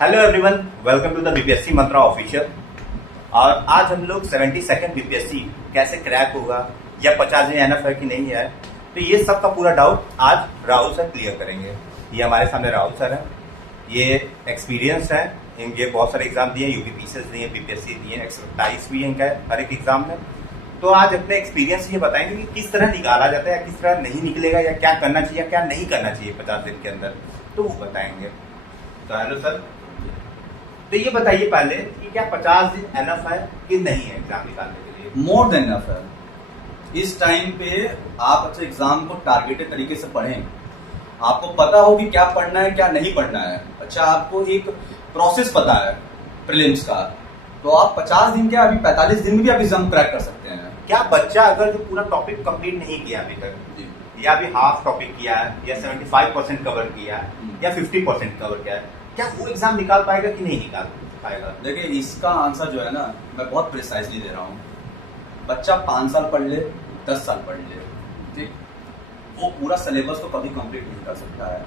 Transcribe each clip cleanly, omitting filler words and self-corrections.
Hello everyone, welcome to the BPSC Mantra official. और आज हम लोग 72nd बीपीएससी कैसे क्रैक होगा या 50 दिन एनएफ है कि नहीं है, तो ये सब का पूरा डाउट आज राहुल सर क्लियर करेंगे। ये हमारे सामने राहुल सर हैं, ये एक्सपीरियंस है, इनके बहुत सारे एग्जाम दिए, यूपीपीसीएस दिए, बीपीएससी दिए, एक्सपर्टाइज भी है इनका हर एक एग्जाम में। तो आज अपने एक्सपीरियंस ये बताएंगे कि किस तरह निकाला जाता है या किस तरह नहीं निकलेगा या क्या करना चाहिए क्या नहीं करना चाहिए 50 दिन के अंदर, तो वो बताएंगे। तो हेलो सर, तो ये बताइए पहले कि क्या 50 दिन एनफ है कि नहीं है एग्जाम निकालने के लिए? मोर देन एनफ है। इस टाइम पे आप अच्छा एग्जाम को टारगेटेड तरीके से पढ़ें, आपको पता हो कि क्या पढ़ना है क्या नहीं पढ़ना है। अच्छा, आपको एक प्रोसेस पता है प्रीलिम्स का, तो आप 50 दिन क्या अभी 45 दिन में भी आप एग्जाम क्रैक कर सकते हैं। क्या बच्चा अगर जो पूरा टॉपिक कंप्लीट नहीं किया अभी तक, या अभी हाफ टॉपिक किया है या 75% कवर किया है या 50% कवर किया है, क्या वो एग्जाम निकाल पाएगा कि नहीं निकाल पाएगा? देखिए, इसका आंसर जो है ना, मैं बहुत प्रिसाइसली दे रहा हूँ। बच्चा 5 साल पढ़ ले, 10 साल पढ़ ले, ठीक, वो पूरा सिलेबस तो कभी कंप्लीट नहीं कर सकता है।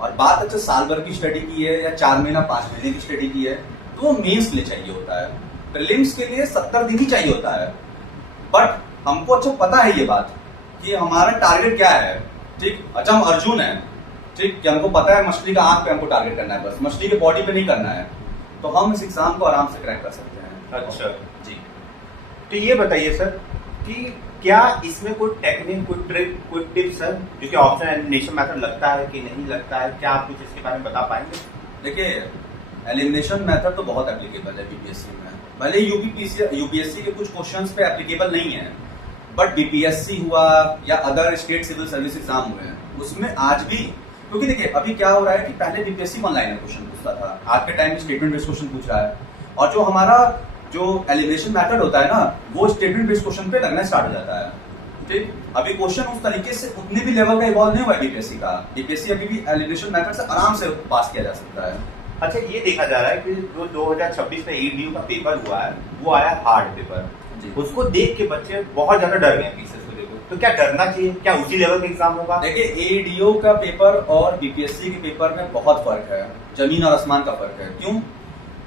और बात अच्छा साल भर की स्टडी की है या 4 महीना 5 महीने की स्टडी की है, तो वो मेंस के लिए चाहिए होता है। प्रीलिम्स के लिए 70 दिन ही चाहिए होता है। बट हमको अच्छा पता है ये बात कि हमारा टारगेट क्या है, ठीक। अच्छा, हम अर्जुन है, ठीक, कि हमको पता है मछली का आंख पे हमको टारगेट करना है, बस मछली के बॉडी पे नहीं करना है, तो हम इस एग्जाम को आराम से क्रैक कर सकते हैं। अच्छा जी, तो ये बताइए सर कि क्या इसमें कोई टेक्निक, कोई ट्रिक, कोई टिप्स है जो कि ऑप्शन एलिमिनेशन मेथड लगता है कि नहीं लगता है? क्या आप कुछ इसके बारे में बता पाएंगे? देखिए, एलिमिनेशन मेथड तो बहुत एप्लीकेबल है बीपीएससी में। भले यूपीएससी के कुछ क्वेश्चंस पे एप्लीकेबल नहीं है, बट बीपीएससी हुआ या other state civil service exam हुए हैं, उसमें आज भी, क्योंकि देखिए अभी क्या हो रहा है कि पहले बीपीएससी वन लाइनर क्वेश्चन पूछता था, आज के टाइम में स्टेटमेंट बेस्ड क्वेश्चन पूछ रहा है। और जो हमारा जो एलिमिनेशन मेथड होता है ना, वो स्टेटमेंट बेस्ड क्वेश्चन पे लगना स्टार्ट हो जाता है, ठीक। अभी क्वेश्चन उस तरीके से उतने भी लेवल का इवॉल्व नहीं हुआ है बीपीएससी का। बीपीएससी अभी भी एलिमिनेशन मेथड से आराम से पास किया जा सकता है। अच्छा, ये देखा जा रहा है कि जो 2026 में ईडीयू का पेपर हुआ है वो आया हार्ड पेपर, उसको देख के बच्चे बहुत ज्यादा डर गए पीसेस को देखो, तो क्या डरना चाहिए? क्या उसी लेवल का एग्जाम होगा? देखिए, एडीओ का पेपर और बीपीएससी के पेपर में बहुत फर्क है, जमीन और आसमान का फर्क है। क्यों?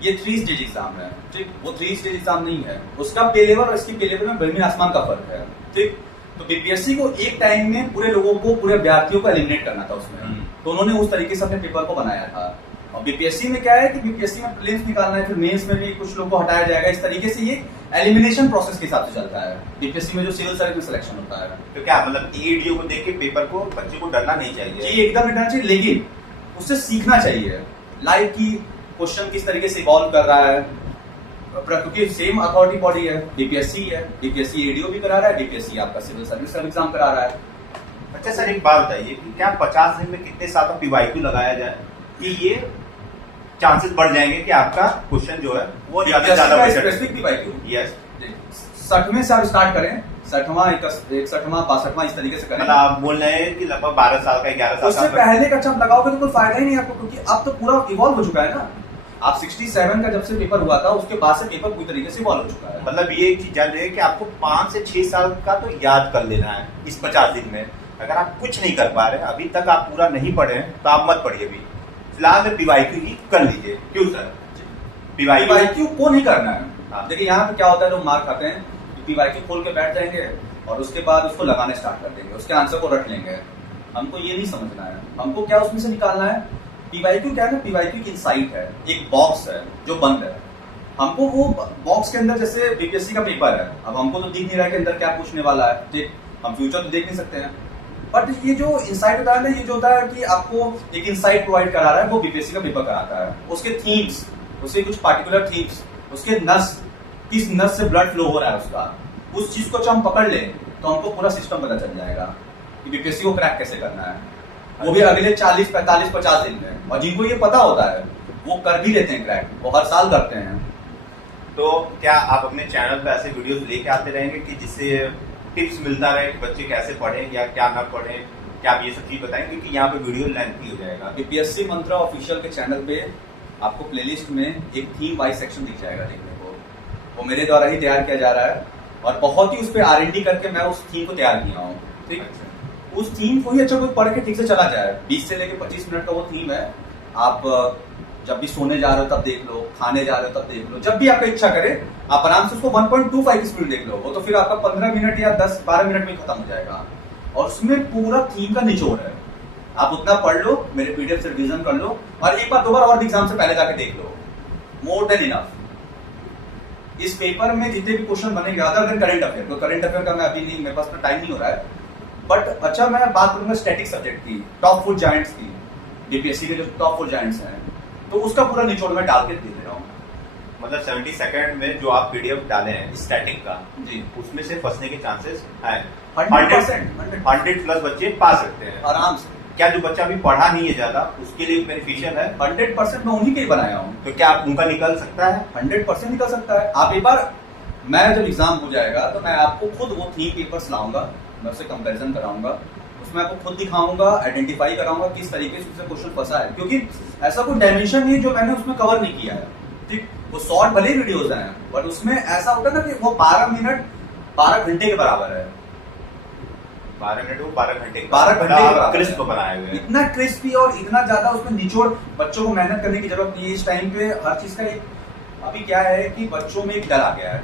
ये 3 स्टेज एग्जाम है, ठीक। वो 3 स्टेज एग्जाम नहीं है, उसका पे लेवल और इसकी पे लेवल में जमीन आसमान का फर्क है, ठीक। तो बीपीएससी को एक टाइम में पूरे लोगों को, पूरे अभ्यर्थियों को एलिमिनेट करना था उसमें, तो उन्होंने उस तरीके से अपने पेपर को बनाया था। और बीपीएससी में क्या है कि बीपीएससी में प्रीलिम्स निकालना है, फिर मेंस में भी कुछ लोगों को हटाया जाएगा। इस तरीके से ये एलिमिनेशन प्रोसेस के हिसाब से चलता है बीपीएससी में, जो सिविल सर्विस में सिलेक्शन होता है। तो क्या मतलब ईडीयू को देख के पेपर को बच्चे को डरना नहीं चाहिए? जी, एकदम नहीं डरना चाहिए, लेकिन उससे सीखना चाहिए लाइव की क्वेश्चन किस तरीके से इवॉल्व कर रहा है, क्योंकि सेम अथॉरिटी बॉडी है, बीपीएससी है, बीपीएससी एडीओ भी करा रहा है, बीपीएससी आपका सिविल सर्विस का एग्जाम करा रहा है। अच्छा सर, एक बात बताइए कि क्या 50 दिन में कितने साल का पीवाईक्यू लगाया जाए कि ये चांसेस बढ़ जाएंगे कि आपका क्वेश्चन जो है वो ज्यादा स्पेसिफिक पीवाईक्यू? यस, 60वें से आप स्टार्ट करें, 60वां 61वां 62वां इस तरीके से करें। मतलब आप बोल रहे हैं कि लगभग 12 साल का 11 साल का उससे पहले का जब लगाओगे तो कोई फायदा ही नहीं आपको, क्योंकि अब तो पूरा इवॉल्व हो चुका है ना। आप 67 का जब से पेपर हुआ था, उसके बाद से पेपर पूरी तरीके से इवॉल्व हो चुका है। मतलब ये एक चीज जान रहे कि आपको 5 से 6 साल का तो याद कर लेना है इस 50 दिन में। अगर आप कुछ नहीं कर पा रहे, अभी तक आप पूरा नहीं पढ़े तो आप मत पढ़िए अभी, फिलहाल में पीवाईक्यू ही कर लीजिए। क्यों सर? पीवाईक्यू को नहीं करना है। देखिए, यहाँ पे क्या होता है, लोग मार खाते हैं, पीवाईक्यू खोल के बैठ जाएंगे और उसके बाद उसको लगाने स्टार्ट कर देंगे, उसके आंसर को रट लेंगे। हमको ये नहीं समझना है, हमको क्या उसमें से निकालना है। पीवाईक्यू क्या है ना, पीवाईक्यू की इनसाइट है, एक बॉक्स है जो बंद है। हमको वो बॉक्स के अंदर, जैसे बीपीएससी का पेपर है, अब हमको तो दिख नहीं रहा है कि अंदर क्या पूछने वाला है, ठीक, हम फ्यूचर तो देख नहीं सकते हैं, बट ये जो इनसाइट होता है ना, ये जो होता है कि आपको एक इनसाइट प्रोवाइड करा रहा है, वो बीपीएससी का पेपर कराता है। उसके थीम्स, उसके कुछ पार्टिकुलर थीम्स, उसके नस, किस नस से ब्लड फ्लो हो रहा है उसका, उस चीज को जब हम पकड़ लें तो हमको पूरा सिस्टम पता चल जाएगा कि बीपीएससी को क्रैक कैसे करना है, वो भी अगले 40, 45, 50 दिन में। और जिनको ये पता होता है वो कर भी लेते हैं क्रैक, वो हर साल करते हैं। तो क्या आप अपने चैनल पे ऐसे वीडियोस लेके आते रहेंगे कि जिससे टिप्स मिलता रहे कि बच्चे कैसे पढ़ें या क्या ना पढ़ें? क्या आप ये सब चीज बताएंगे कि यहाँ पे वीडियो लेंथी हो जाएगा? बीपीएससी मंत्रा ऑफिशियल के चैनल पे आपको प्लेलिस्ट में एक थीम वाइज सेक्शन दिख जाएगा देखने को, वो मेरे द्वारा ही तैयार किया जा रहा है और बहुत ही उस पर R&D करके मैं उस थीम को तैयार किया हूँ, ठीक। उस थीम को ही अच्छा कोई पढ़ के ठीक से चला जाए, 20 से लेकर 25 मिनट का वो थीम है। आप जब भी सोने जा रहे हो तब देख लो, खाने जा रहे हो तब देख लो, जब भी आपका इच्छा करे आप आराम से उसको 1.25 की स्पीड देख लो, वो तो फिर आपका 15 मिनट या 10-12 मिनट में खत्म हो जाएगा। और उसमें पूरा थीम का निचोड़ है, आप उतना पढ़ लो, मेरे पीडीएफ से रिवीजन कर लो और एक बार दो बार और एग्जाम से पहले जाके देख लो, मोर देन इनफ। इस पेपर में जितने भी क्वेश्चन बनेंगे अदर देन करंट अफेयर, तो करंट अफेयर का मैं अभी नहीं, मेरे पास में टाइम नहीं हो रहा है, बट अच्छा मैं बात करूंगा स्टैटिक सब्जेक्ट की, टॉप 4 जायंट्स की, बीपीएससी के जो टॉप 4 जायंट्स हैं, तो उसका पूरा निचोड़ में डाल के दे रहा हूँ। मतलब 72 में जो आप पीडीएफ डाले हैं स्टैटिक का जी, उसमें से फंसने के चांसेस हैं 100% 100+ बच्चे पा सकते हैं आराम से। क्या जो बच्चा अभी पढ़ा नहीं है ज्यादा उसके लिए बेनिफिशियल है? 100% मैं उन्हीं के ही बनाया हूँ। तो क्या आप उनका निकल सकता है? 100% निकल सकता है। आप एक बार, मैं जब एग्जाम हो जाएगा तो मैं आपको खुद वो 3 पेपर्स लाऊंगा, मैं उससे कंपैरिजन कराऊंगा, उसमें आपको खुद दिखाऊंगा, आइडेंटिफाई कराऊंगा किस तरीके से उससे क्वेश्चन फंसा है, क्योंकि ऐसा कोई डायमेंशन नहीं है जो मैंने उसमें कवर नहीं किया है। ठीक, वो शॉर्ट भले ही वीडियोज हैं, बट उसमें ऐसा होता है ना कि वो 12 मिनट 12 घंटे के बराबर है। 12 मिनट वो 12 घंटे के बराबर क्रिस्प बनाए हुए हैं। इतना क्रिस्पी और इतना ज्यादा उसमें निचोड़, बच्चों को मेहनत करने की जरूरत नहीं है इस टाइम पे। हर चीज का एक, अभी क्या है कि बच्चों में एक डर आ गया है,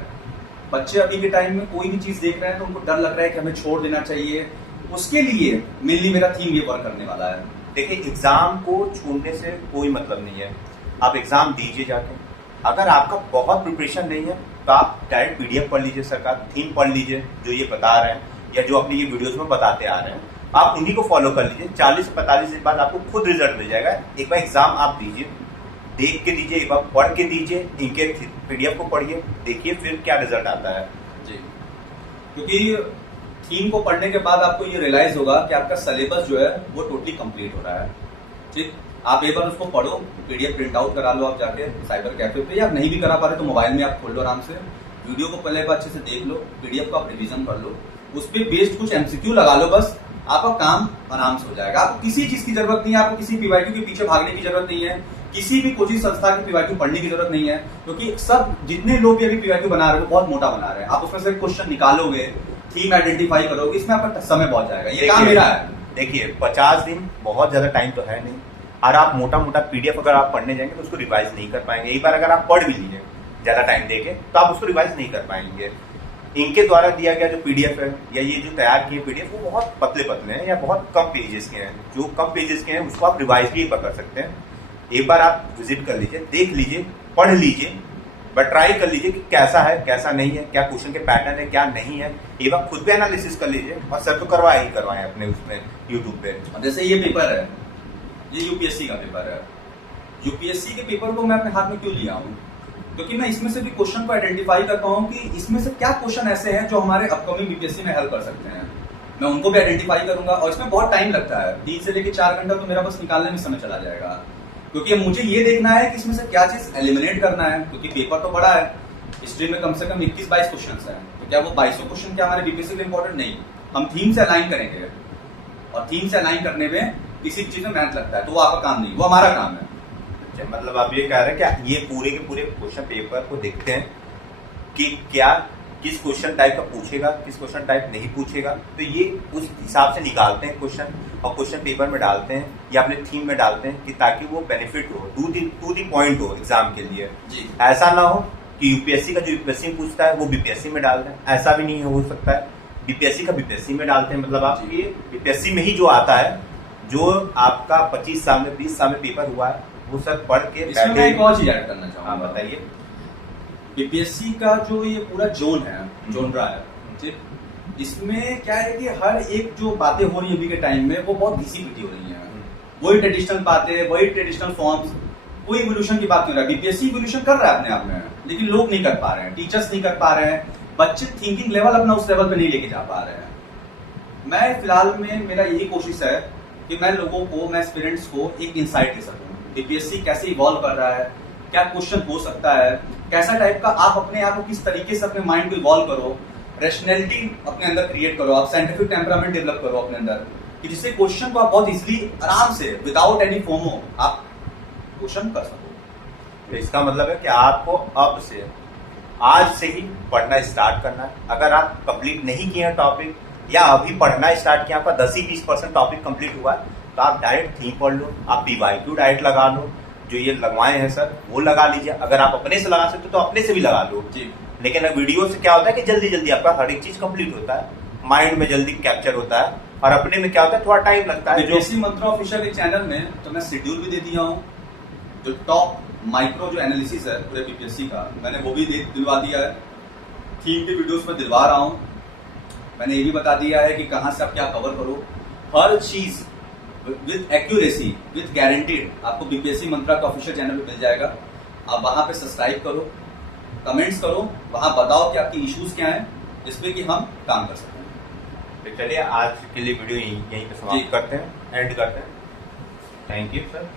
बच्चे अभी के टाइम में कोई भी चीज देख रहे हैं तो उनको डर लग रहा है कि हमें छोड़ देना चाहिए। उसके लिए मेनली मेरा थीम ये वर्क करने वाला है। देखिए, एग्जाम को छोड़ने से कोई मतलब नहीं है, आप एग्जाम दीजिए जाके। अगर आपका बहुत प्रिपरेशन नहीं है तो आप डायरेक्ट पीडीएफ पढ़ लीजिए, सरकार थीम पढ़ लीजिए जो ये बता रहे हैं या जो अपनी ये वीडियोस में बताते आ रहे हैं, आप उन्हीं को फॉलो कर लीजिए। 40 से 45 दिन बाद आपको खुद रिजल्ट मिल जाएगा। एक बार एग्जाम आप दीजिए, देख के दीजिए, एक बार पढ़ के दीजिए, इनके पीडीएफ को पढ़िए, देखिए फिर क्या रिजल्ट आता है जी। क्योंकि थीम को पढ़ने के बाद आपको ये रियलाइज होगा कि आपका सिलेबस जो है वो टोटली कंप्लीट हो रहा है। ठीक, आप एक बार उसको पढ़ो, पीडीएफ प्रिंट आउट करा लो आप जाके साइबर कैफे पे, या नहीं भी करा पा रहे तो मोबाइल में आप खोल लो आराम से, वीडियो को पहले बार अच्छे से देख लो, पीडीएफ को आप रिवीजन कर लो, उस पर बेस्ड कुछ एमसीक्यू लगा लो, बस आपका काम आराम से हो जाएगा। आपको किसी चीज की जरूरत नहीं है, आपको किसी पीवाईक्यू के पीछे भागने की जरूरत नहीं है, किसी भी कोचिंग संस्था की पीवाईक्यू पढ़ने की जरूरत नहीं है, क्योंकि सब जितने लोग भी अभी पीवाईक्यू बना रहे हैं वो बहुत मोटा बना रहे हैं। आप उसमें से क्वेश्चन निकालोगे, थीम आइडेंटिफाई करोगे, इसमें आपका समय बहुत जाएगा। ये काम मेरा है। देखिए, 50 दिन बहुत ज्यादा टाइम तो है नहीं, और आप मोटा मोटा पीडीएफ अगर आप पढ़ने जाएंगे तो उसको रिवाइज नहीं कर पाएंगे। एक बार अगर आप पढ़ भी लीजिए ज्यादा टाइम देके तो आप उसको रिवाइज नहीं कर पाएंगे। इनके द्वारा दिया गया जो पीडीएफ है या ये जो तैयार किए पीडीएफ वो बहुत पतले पतले हैं या बहुत कम पेजेस के हैं। जो कम पेजेस के हैं उसको आप रिवाइज भी कर सकते हैं। एक बार आप विजिट कर लीजिए, देख लीजिए, पढ़ लीजिए, बट ट्राई कर लीजिए कि कैसा है कैसा नहीं है, क्या क्वेश्चन के पैटर्न है क्या नहीं है, एक बार खुद भी एनालिसिस कर लीजिए। और सर तो करवाए ही करवाए अपने उसमें यूट्यूब पे। जैसे ये पेपर है, ये यूपीएससी का पेपर है, यूपीएससी के पेपर को मैं अपने हाथ में क्यों लिया हूँ? क्योंकि मैं इसमें से भी क्वेश्चन को आइडेंटिफाई करता हूँ कि इसमें से क्या क्वेश्चन ऐसे हैं जो हमारे अपकमिंग बीपीएससी में हेल्प कर सकते हैं। मैं उनको भी आइडेंटिफाई करूंगा, और इसमें बहुत टाइम लगता है, 3 से लेकर 4 घंटा तो मेरा बस निकालने में समय चला जाएगा, क्योंकि मुझे ये देखना है कि इसमें से क्या चीज एलिमिनेट करना है। क्योंकि पेपर तो बड़ा है, हिस्ट्री में कम से कम 21-22 क्वेश्चन है, तो क्या वो 22 क्वेश्चन क्या हमारे बीपीएससी के इंपॉर्टेंट नहीं? हम थीम से अलाइन करेंगे, और थीम से अलाइन करने में किसी चीज में मेहनत लगता है, तो वो आपका काम नहीं, वो हमारा काम है। मतलब आप ये कह रहे हैं कि ये पूरे के पूरे क्वेश्चन पेपर को देखते हैं कि क्या किस क्वेश्चन टाइप का पूछेगा, किस क्वेश्चन टाइप नहीं पूछेगा, तो ये उस हिसाब से निकालते हैं क्वेश्चन और क्वेश्चन पेपर में डालते हैं या अपने थीम में डालते हैं कि ताकि वो बेनिफिट हो, टू दी पॉइंट हो एग्जाम के लिए जी। ऐसा ना हो कि यूपीएससी का जो यूपीएससी में पूछता है वो बीपीएससी में डाल दें, ऐसा भी नहीं हो सकता है। बीपीएससी का बीपीएससी में डालते हैं, मतलब आप ये बीपीएससी में ही जो आता है, जो आपका 25 साल में 20 साल में पेपर हुआ है वो सब पढ़ के इसमें मैं एक और चीज ऐड करना चाहूंगा। बताइए। बीपीएससी का जो ये पूरा जोन है, जोनरा है, ठीक, इसमें क्या है कि हर एक जो बातें हो रही है अभी के टाइम में वो बहुत घिसी पिटी हो रही है। वही ट्रेडिशनल बातें, वही ट्रेडिशनल फॉर्म्स, कोई इवोल्यूशन की बात नहीं हो रहा है। बीपीएससी इवोल्यूशन कर रहा है अपने आप में, लेकिन लोग नहीं कर पा रहे हैं, टीचर्स नहीं कर पा रहे हैं, बच्चे थिंकिंग लेवल अपना उस लेवल पे नहीं लेके जा पा रहे हैं। मैं फिलहाल में मेरा यही कोशिश है कि मैं लोगों को, मैं स्टूडेंट्स को एक इंसाइट दे सकूं, बीपीएससी कैसे इवॉल्व कर रहा है, क्या क्वेश्चन हो सकता है, कैसा टाइप का आप अपने आप को किस तरीके से अपने माइंड को इवॉल्व करो, रैशनैलिटी अपने अंदर क्रिएट करो, आप साइंटिफिक टेम्परामेंट डेवलप करो अपने अंदर, कि जिससे क्वेश्चन को आप बहुत इजीली आराम से विदाउट एनी फोमो आप क्वेश्चन कर सको। तो इसका मतलब है कि आपको अब से, आज से ही पढ़ना स्टार्ट करना है। अगर आप कंप्लीट नहीं किए हैं टॉपिक या अभी पढ़ना स्टार्ट किया, आपका 10 ही 20% टॉपिक कंप्लीट हुआ है, तो आप डायरेक्ट थीम पढ़ लो, आप पीवाईक्यू डायरेक्ट लगा लो, जो ये लगवाए हैं सर वो लगा लीजिए। अगर आप अपने से लगा सकते हो तो अपने से भी लगा लो जी। लेकिन वीडियो से क्या होता है कि जल्दी जल्दी आपका हर एक चीज कंप्लीट होता है, माइंड में जल्दी कैप्चर होता है, और अपने में क्या होता है थोड़ा टाइम लगता है। बीपीएससी मंत्रा ऑफिशियल के चैनल में तो मैं शेड्यूल भी दे दिया हूँ, जो टॉप माइक्रो जो एनालिसिस है पूरे बीपीएससी का मैंने वो भी दिलवा दिया है, थीम की वीडियोस में दिलवा रहा हूँ। मैंने ये भी बता दिया है कि कहाँ से आप क्या कवर करो, हर चीज विद एक्यूरेसी विद गारंटीड आपको बीपीएससी मंत्रा का ऑफिशियल चैनल पे मिल जाएगा। आप वहां पे सब्सक्राइब करो, कमेंट्स करो, वहां बताओ कि आपकी इश्यूज क्या हैं जिसपे कि हम काम कर सकते हैं। तो चलिए आज के लिए वीडियो यहीं पे समाप्त करते हैं, एंड करते हैं। Thank you sir.